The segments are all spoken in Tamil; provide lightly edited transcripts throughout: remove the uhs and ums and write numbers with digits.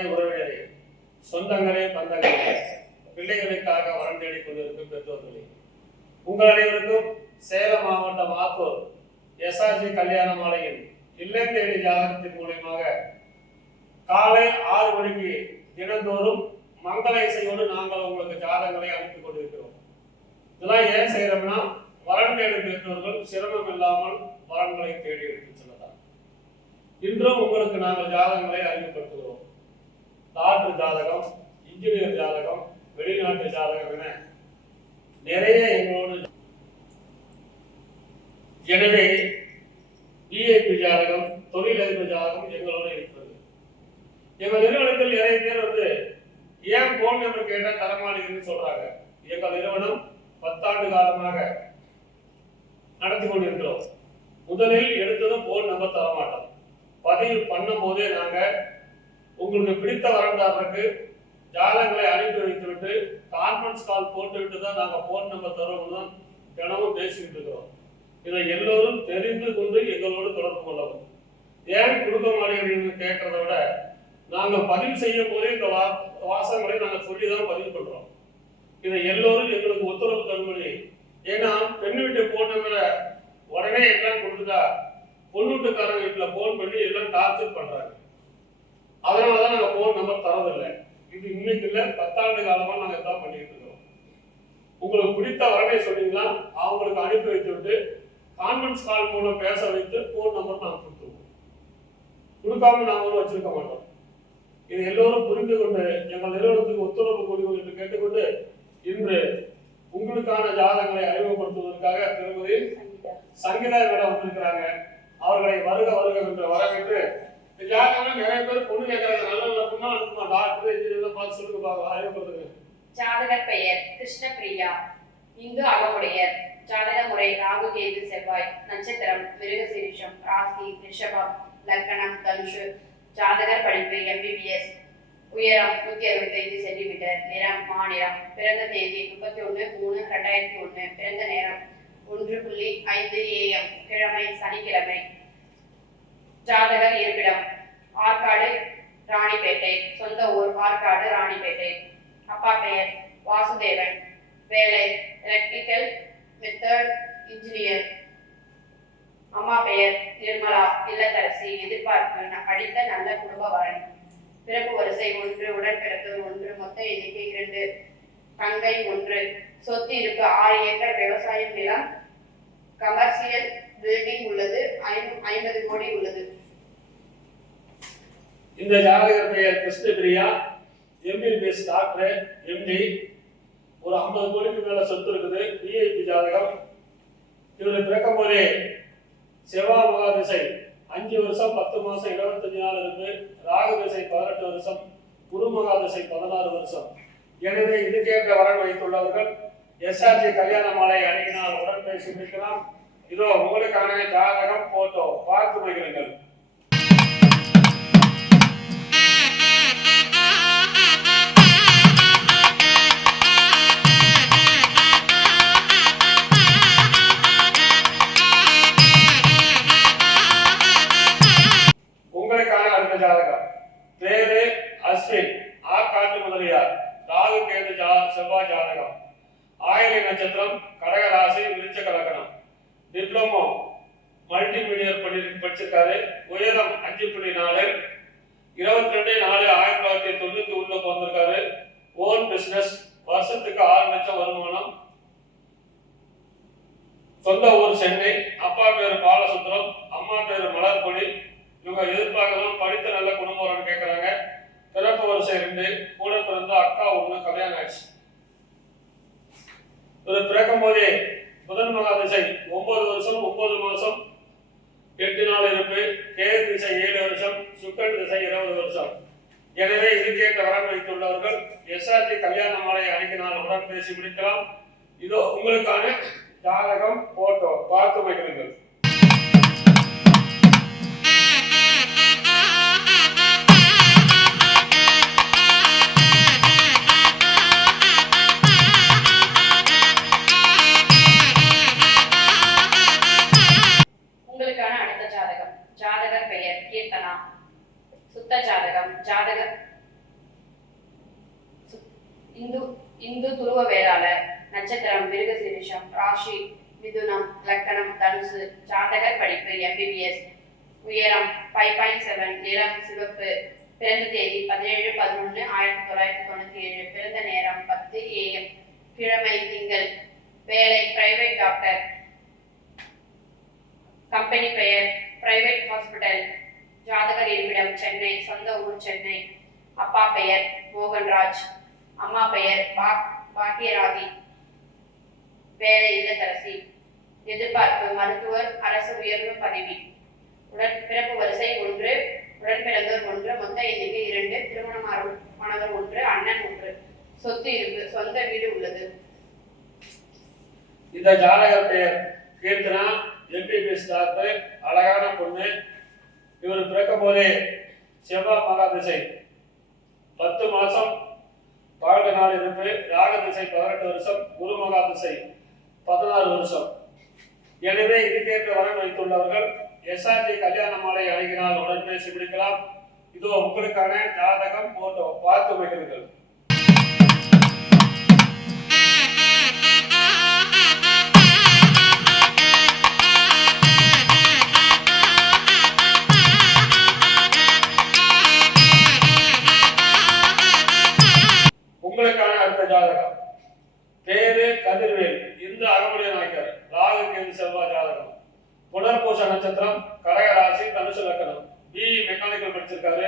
உற்றாரே உறவினரே, சொந்தங்களே பந்தங்களே, பிள்ளைகளுக்காக வரம் தேடிக் கொண்டிருக்கும் பெற்றோர்களே, உங்கள் அனைவருக்கும் சேலம் மாவட்டம் ஆத்தூர் SRG கல்யாண மாலையின் இல்லம் தேடி ஜாதகத்தின் மூலமாக காலை 6 மணிக்கு தினந்தோறும் மங்கள இசையோடு நாங்கள் உங்களுக்கு ஜாதகங்களை அனுப்பி கொண்டிருக்கிறோம். இதெல்லாம் ஏன் செய்யறோம்னா, வரன் தேடும் பெற்றோர்கள் சிரமம் இல்லாமல் வரன்களை தேடி எடுத்து செல்லலாம். இன்றும் உங்களுக்கு நாங்கள் ஜாதகங்களை அறிமுகப்படுத்துகிறோம். டாக்டர் ஜாதகம், இன்ஜினியர் ஜாதகம், வெளிநாட்டு ஜாதகம் என நிறைய எங்களோடு. எனவே VIP ஜாதகம், தொழிலதிபர் ஜாதகம் எங்களோடு இருக்கிறது. எங்கள் நிறுவனத்தில் நிறைய பேர் ஏன் போன் நம்பர் கேட்டா தரமாட்டேங்குதுன்னு சொல்றாங்க. எங்கள் நிறுவனம் 10 ஆண்டு காலமாக நடத்தி கொண்டிருக்கிறோம். முதலில் எடுத்ததும் போன் நம்பர் தரமாட்டோம். பதிவு பண்ணும் போதே நாங்க உங்களுக்கு பிடித்த வரன்தாரருக்கு ஜாதகங்களை அனுப்பி வைத்துவிட்டு கான்ஃபரன்ஸ் கால் போட்டுவிட்டு தான் நாங்கள் போன் நம்பர் தருவோம் தான் தினமும் பேசிக்கிட்டு இருக்கிறோம். இதை எல்லோரும் தெரிந்து கொண்டு எங்களோடு தொடர்பு கொள்ளவும். ஏன் கொடுக்க மாட்டேங்கிறீங்கன்னு கேட்கறத விட, நாங்கள் பதிவு செய்யும் போதே இந்த வாசகங்களை நாங்கள் சொல்லி தான் பதிவு பண்றோம். இதை எல்லோரும் எங்களுக்கு ஒத்துழைப்பு தரும்படி. ஏன்னா பெண் வீட்டு போன் நம்பரை உடனே எல்லாம் கொடுத்துட்டா பொண்ணு வீட்டுக்காரங்க வீட்டில் போன் பண்ணி எல்லாம் டார்ச்சர் பண்றாங்க. அதனாலதான் நாங்கள் போன் நம்பர் தரதில்லை. இது இன்னைக்கு இல்லை, 10 ஆண்டு காலமா நாங்கள் இதான் பண்ணிட்டு இருக்கோம். உங்களுக்கு பிடித்த வரனை சொன்னீங்கன்னா அவங்களுக்கு அனுப்பி வைத்து விட்டு கான்ஃபரன்ஸ் கால் மூலம் பேச வைத்து போன் நம்பர் நாங்கள் கொடுத்துருவோம். கொடுக்காம நாங்களும் வச்சிருக்க மாட்டோம். இது எல்லோரும் புரிந்து கொண்டு எங்கள் நிறுவனத்துக்கு ஒத்துழைப்பு கொடுக்கும் என்று கேட்டுக்கொண்டு, இன்று உங்களுக்கான ஜாதகங்களை அறிமுகப்படுத்துவதற்காக திருமதி சங்கீதா மேடம் வந்திருக்கிறாங்க. அவர்களை வருக வருக என்று வரவேற்று, ஜாதகம் நிறைய பேர் பொண்ணு கேட்கறாங்க. நல்ல பொண்ணா அனுப்புமா, டாக்டர் இன்ஜினியர் பார்த்து சொல்லுங்க பார்க்கலாம். அறிமுகப்படுத்துங்க. ஜாதகர் பெயர் கிருஷ்ணபிரியா, இந்து அகமுடையர், ஜாதக முறை ராகு கேது செவ்வாய், நட்சத்திரம் மிருகசீரிஷம், ராசி ரிஷபம், லக்னம் தனுஷு, ஜாதகர் படிப்பு MBBS, உயரம் 165 சென்டிமீட்டர், நிறம் மாநிறம், பிறந்த தேதி 31/3/2001, பிறந்த நேரம் 1:05 AM, கிழமை சனிக்கிழமை, ஜாதகர் இருப்பிடம் ஆற்காடு ராணிப்பேட்டை, சொந்த ஊர் ஆற்காடு ராணிப்பேட்டை, அப்பா பெயர் வாசுதேவன், வேலை எலக்ட்ரிக்கல் மெத்தட் இன்ஜினியர், அம்மா பெயர் நிர்மலா, இல்லத்தரசி, எதிர்பார்ப்பு படித்த நல்ல குடும்ப வரன், பிறப்பு வரிசை 1, உடன்பிறந்தோர் 1, மொத்த எண்ணிக்கை 2, தங்கை 1, சொத்து இருப்பு 6 ஏக்கர் விவசாயம் நிலம், கமர்ஷியல் பில்டிங் உள்ளது, 50 கோடி உள்ளது. இந்த ஜாதகர் பெயர் கிருஷ்ணபிரியா, MBBS டாக்டர், MD, ஒரு 50 கோடிக்கு மேல சொத்து இருக்குது. VIP ஜாதகம். இவர் பிறக்கும் போதே செவ்வாய் மகாதிசை 5 வருஷம் 10 மாசம் 25 நாள் இருக்கு. ராகு திசை 18 வருஷம், குரு மகாதிசை 16 வருஷம். எனவே இதுக்கேற்ற வரன் வைத்துள்ளவர்கள் SRG கல்யாண மாலை அணுகினால் உடன் பேசி முடிக்கலாம். இதோ உங்களுக்கான ஜாதகம் போட்டோ பார்த்து மகிழுங்கள். ஜாதகம் பேரு அஸ்வின், ஆற்காட்டு முதலியார், ராகு கேது செவ்வாய் ஜாதகம், ஆயிலை நட்சத்திரம், கடக ராசி, விருச்சிக லக்னம், டிப்ளமோ மல்டிமீடியர் படிச்சிருக்காரு. உயரம் 5.4, 22/4/1991 பிறந்திருக்காரு. ஓன் பிசினஸ், வருஷத்துக்கு 6 லட்சம் வருமானம், சொந்த ஊர் சென்னை, அப்பா பேரு பாலசுத்திரம், அம்மா பேரு மலர்கொடி. இவங்க எதிர்பார்க்கலாம் படித்த நல்ல குடும்பம் கேட்கறாங்க. பிறப்பு வரிசை 2, கூட பிறந்த அக்கா 1, கல்யாணம் ஆயிடுச்சு. இவர் பிறக்கும் போதே புதன் மகாதிசை 9 வருஷம் 9 மாசம் 8 நாள் இருப்பு, கேது திசை 7 வருஷம், சுக்கரன் திசை 20 வருஷம். எனவே இதுக்கேற்ற வரன் வைத்துள்ளவர்கள் SRG கல்யாண மாலை அணுகினால் உடன் பேசி முடிக்கலாம். இதோ உங்களுக்கான ஜாதகம் போட்டோ பார்த்து மகிழுங்கள். ஜாதகர் பெயர் கீர்த்தனா, சுத்த ஜாதகம், ஜாதகர் இந்து இந்து துருவ வேளாளர். நட்சத்திரம் மிருகசீரிஷம். ராசி மிதுனம். லக்கணம் தனுசு. ஜாதகர் படிப்பு MBBS. உயரம் 5.7. நிறம் சிவப்பு. பிறந்த தேதி 17/11/1997. பிறந்த நேரம் 10 AM. கிழமை திங்கள். வேலை பிரைவேட் டாக்டர். கம்பெனி பெயர் பிரைவேட் ஹாஸ்பிட்டல். ஜாதகர் இருப்பிடம் சென்னை. சொந்த ஊர் சென்னை. அப்பா பெயர் மோகன்ராஜ். அம்மா பெயர் பாக்கியராதி. வேலை இல்லத்தரசி. எதிர்பார்ப்பு மருத்துவர். அரசு உயர்வு பதவி. பிறப்பு வரிசை 1. உடன் பிறந்தோர் 1. மொத்த எண்ணிக்கை 2. திருமணமானவர் 1. அண்ணன் 1. சொத்து இருப்பு. சொந்த வீடு உள்ளது. இந்த ஜாதகர் பெயர் கீர்த்தனா. MBBS doctor. அழகான பொண்ணு. இவர் பிறக்கும் போதே செவ்வாய் மகா திசை 10 மாசம் 12 நாள் இருப்பு. ராக திசை 18 வருஷம். குரு மகா திசை 16 வருஷம். எனவே இதுக்கேற்ற வரன் வைத்துள்ளவர்கள் SRG கல்யாண மாலை அணுகினால் உடன் பேசி பிடிக்கலாம். இதோ உங்களுக்கான ஜாதகம் போட்டோ பார்த்து வைக்கிறீர்கள். உங்களுக்கான அடுத்த ஜாதகம் பேரு கதிர்வேல். இந்து அகமுடைய நாயக்கர். ராகு கேது செவ்வாய் ஜாதகம். புனர்பூச நட்சத்திரம். கடக ராசி. தனுசு லக்கணம். BE மெக்கானிக்கல் படிச்சிருக்காரு.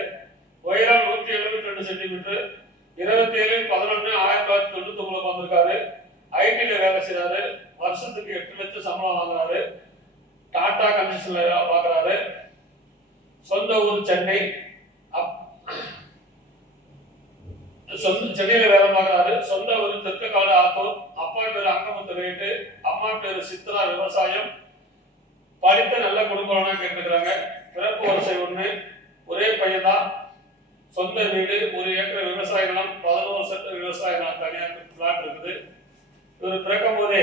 உயரம் 172 சென்டிமீட்டர். 27/11/1999 வந்திருக்காரு. ஐடில வேலை செய்யறாரு. வருஷத்துக்கு 8 லட்சம் சம்பளம் வாங்குறாரு. டாடா கன்ஸ்ட்ரக்ஷன்ல பார்க்கறாரு. சொந்த ஊர் சென்னை. சென்னையில வேலை பார்க்கறாரு. சொந்த ஊர் தெற்குக்காடு ஆத்தூர். அப்பா பேரு அங்கமுத்து ரேட்டு. அம்மா பேரு சித்ரா. விவசாயம். படித்த நல்ல குடும்பம்னா கேட்டுக்கிறாங்க. பிறப்பு வரிசை 1. ஒரே பையன் தான். சொந்த வீடு. 1 ஏக்கர் விவசாய நிலம். 11 சென்ட் விவசாய நிலம் தனியார் பிளாட் இருக்குது. இவர் பிறக்கும் போதே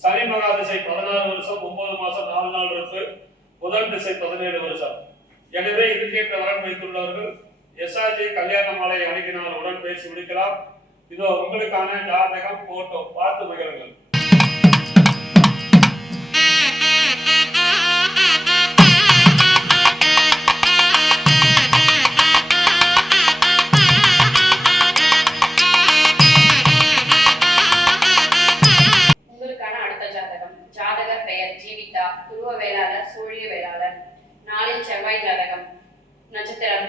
சனி மகா திசை 16 வருஷம் 9 மாசம் 4 நாள் இருப்பு. புதன் திசை 17 வருஷம். எனவே இதுக்கேற்ற வரன் வைத்துள்ளவர்கள் SRG கல்யாண மாலை அணுகினால் உடன் பேசி முடிக்கலாம். இதோ உங்களுக்கான ஜாதகம் போட்டோ பார்த்து மகிழுங்கள். உங்களுக்கான அடுத்த ஜாதகம். ஜாதகர் பெயர் ஜீவிதா. துருவ வேளாளர். சூழிய வேளாளர். நாளில் செவ்வாய் ஜாதகம். நட்சத்திரம்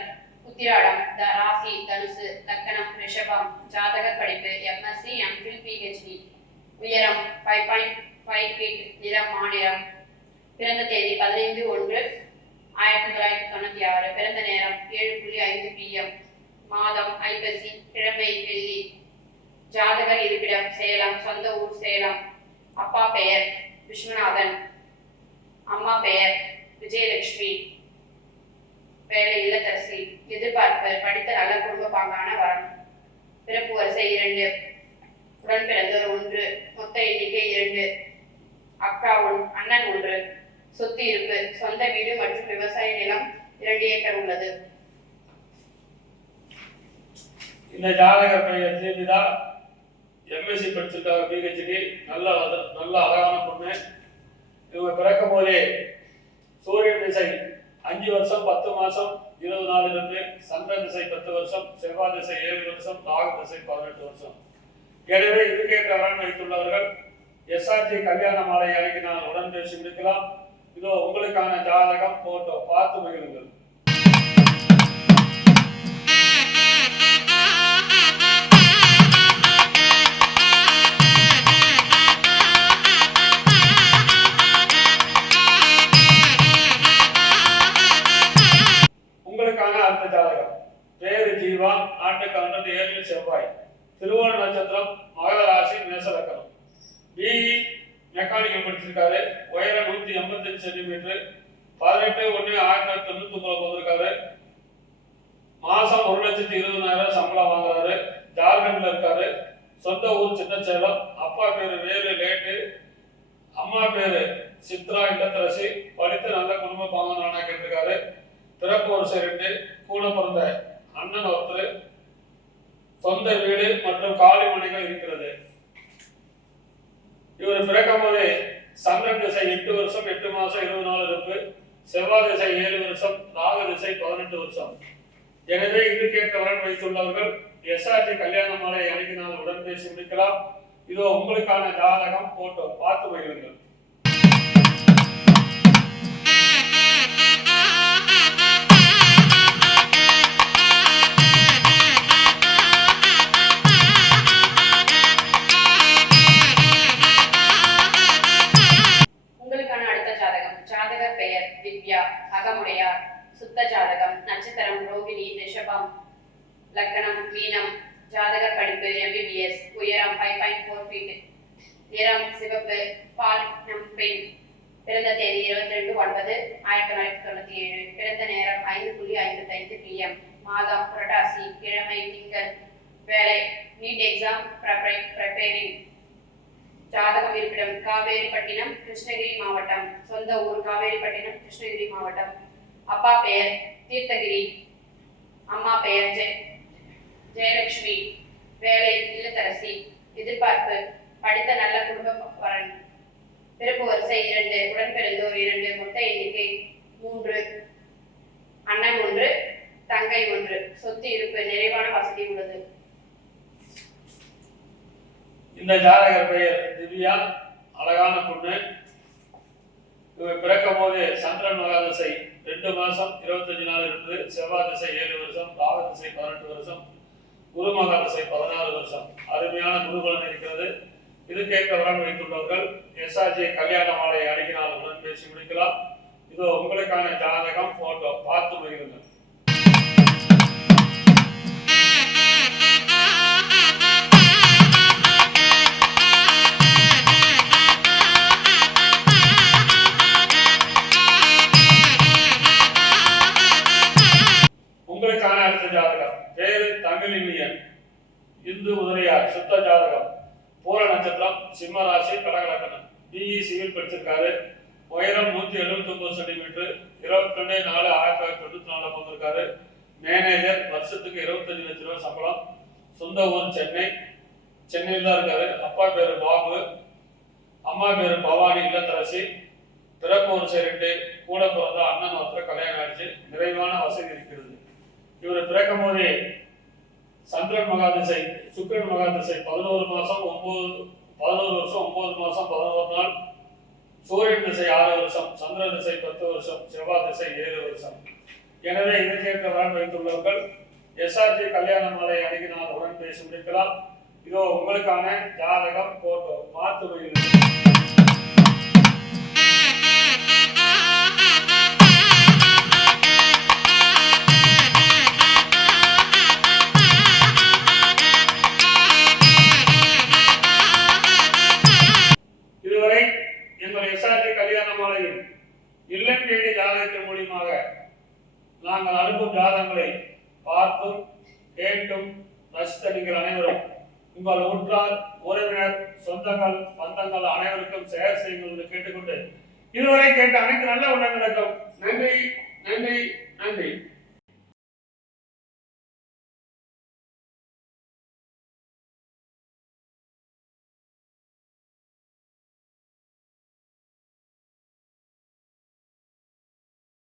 உத்திராடம். ராசி தனுசு. லக்கணம் ரிஷபம். ஜாதகர் படிப்பு MSc MPhil PhD. உயரம் 5.5 feet. நிறம் மாநிறம். பிறந்த தேதி 15/1/1996. பிறந்த நேரம் 7:05 PM. மாதம் ஐப்பசி. கிழமை வெள்ளி. ஜாதகர் இருப்பிடம் சேலம். சொந்த ஊர் சேலம். அப்பா பெயர் விஸ்வநாதன். அம்மா பெயர் விஜயலட்சுமி. வேலை இல்லத்தரசி. எதிர்பார்ப்பு படித்த நல்ல குடும்ப பாங்கான வரம். பிறப்பு வரிசை 2. உடன் பிறந்தோர் 1. மொத்த எண்ணிக்கை 2. அக்கா 1. அண்ணன் 1. சொத்து இருப்பு. சொந்த வீடு மற்றும் விவசாய நிலம் 2 ஏக்கர் உள்ளது. இந்த ஜாதகர் பெயர் ஜீவிதா. MSc படிச்சிருக்காங்க. PhD. நல்ல அழகான பொண்ணு. இவங்க பிறக்கும் போதே சூரியன் திசை 5 வருஷம் 10 மாசம் 20 நாள் இருந்து. சந்திரன் திசை 10 வருஷம். செவ்வாய் திசை 7 வருஷம். ராகு திசை 18 வருஷம். எனவே இதுக்கேற்ற வரன் வைத்துள்ளவர்கள் SRG கல்யாண மாலை அணுகினால் உடன் பேசி முடிக்கலாம். இதோ உங்களுக்கான ஜாதகம் போட்டோ பார்த்து மகிழுங்கள். உங்களுக்கான அடுத்த ஜாதகம் பேரு ஜீவா. நாட்டுக்காரன். 7 செவ்வாய். திருவோண நட்சத்திரம். மகர ராசி. மேச லக்கணம். BE மெக்கானிக்கல் படிச்சிருக்காரு. உயரம் 185 சென்டிமீட்டர். 18/1/1999 வந்திருக்காரு. மாசம் 1,20,000 சம்பளம் வாங்குறாரு. ஜார்க்கண்ட்ல இருக்காரு. சொந்த ஊர் சின்னச்சேலம். அப்பா பேரு வேலு லேட்டு. அம்மா பேரு சித்ரா. இல்லத்தரசி. படித்த நல்ல குடும்ப பாங்கனானா கேட்டிருக்காரு. பிறப்பு வரிசை 2. கூட பிறந்த அண்ணன் ஒருத்தர். சொந்த வீடு மற்றும் காலி மனைகள் இருக்கிறது. இவர் பிறக்கும் போதே சந்திரன் திசை 8 வருஷம் 8 மாசம் 20 நாள் இருப்பு, செவ்வாய் திசை 7 வருஷம், ராகு திசை 18 வருஷம். எனவே இதுக்கேற்ற வரன் வைத்துள்ளவர்கள் எஸ்ஆர்டி கல்யாண மாலை அணுகினால் உடன் பேசி முடிக்கலாம். இதோ உங்களுக்கான ஜாதகம் போட்டோ பார்த்து மகிழுங்கள். உங்களுக்கான அடுத்த ஜாதகம். ஜாதகர் பெயர் திவ்யா, அகமுடையார், சுத்த ஜாதகம், நட்சத்திரம் ரோகிணி, ரிஷபம், லக்னம் மீனம், ஜாதகர் படிப்பு MBBS, உயரம் 5.4 feet, நிறம் சிவப்பு, பாலினம் பெண், பிறந்த தேதி 22/9/1997, பிறந்த நேரம் 5:55 PM, மாதம் புரட்டாசி, கிழமை திங்கள், வேலை நீட் எக்ஸாம் ப்ரிப்பேரிங், ஜாதகம் இருப்பிடம் காவேரிப்பட்டினம், கிருஷ்ணகிரி மாவட்டம், சொந்த ஊர் காவேரிப்பட்டினம், கிருஷ்ணகிரி மாவட்டம், அப்பா பெயர் தீர்த்தகிரி, அம்மா பெயர் ஜெயலட்சுமி, வேலை இல்லத்தரசி, எதிர்பார்ப்பு படித்த நல்ல குடும்ப வரன், பிறப்பு வரிசை 2, உடன்பிறந்தோர் 2, மொத்த எண்ணிக்கை 3, அண்ணன் 1, தங்கை 1, சொத்து இருப்பு நிறைவான வசதி உள்ளது. இந்த ஜாதகர் பெயர் திவ்யா, அழகான பொண்ணு. இவர் பிறக்கும் போது சந்திரன் மகாதிசை 2 மாசம் 25 நாள் இருக்குது, செவ்வாய் திசை 7 வருஷம், ராகு திசை 18 வருஷம், குரு மகாதிசை 16 வருஷம். அருமையான குருபலன் இருக்கிறது. இதுக்கேற்ற வரன் வைத்துள்ளவர்கள் எஸ்ஆர்ஜி கல்யாண மாலை அணுகினால் உடன் பேசி முடிக்கலாம். இதோ உங்களுக்கான ஜாதகம் போட்டோ பார்த்து மகிழுங்கள். உங்களுக்கான அடுத்த ஜாதகம். பேரு தமிழினியன், இந்து முதலியார், சுத்த ஜாதகம், பூர நட்சத்திரம், சிம்ம ராசி, கடகலக்கணம், BE சிவில் படிச்சிருக்காரு. உயரம் 179 சென்டிமீட்டர், 22/4/1994 பிறந்திருக்காரு. மேனேஜர், வருஷத்துக்கு 25 லட்ச ரூபாய் சம்பளம். சொந்த ஊர் சென்னையில் தான் இருக்காரு. அப்பா பேரு பாபு, அம்மா பேரு பவானி, இல்லத்தரசி, பிறப்பு வரிசை 2, கூட பிறந்த அண்ணன் ஒருத்தர் கல்யாணம் ஆயிடுச்சு. நிறைவான வசதி இருக்கிறது. இவர் பிறக்கும் போதே சந்திரன் மகாதிசை சுக்கிரன் மகாதிசை 11 மாசம் 11 வருஷம் 9 மாசம் 11 நாள், சூரியன் திசை 6 வருஷம், சந்திர திசை 10 வருஷம், செவ்வாய் திசை 7 வருஷம். எனவே இதற்கேற்ற வரன் வைத்துள்ளவர்கள் எஸ்ஆர்ஜி கல்யாண மாலை அணுகினால் உடன் பேசி முடிக்கலாம். இதோ உங்களுக்கான ஜாதகம் போட்டோ பார்த்து மகிழுங்கள். இதுவரை எங்கள் எஸ்ஆர்ஜி கல்யாண மாலையில் இல்லம் தேடி ஜாதகத்தின் மூலியமாக நாங்கள் அனுப்பும் ஜாதகங்களை பார்த்தும் கேட்டும் ரசித்த நீங்கள் அனைவரும் உங்கள் உற்றார் உறவினர் சொந்தங்கள் பந்தங்கள் அனைவருக்கும் ஷேர் செய்யுங்கள் என்று கேட்டுக்கொண்டு இதுவரை கேட்ட அனைத்து நல்ல உள்ளங்களுக்கும்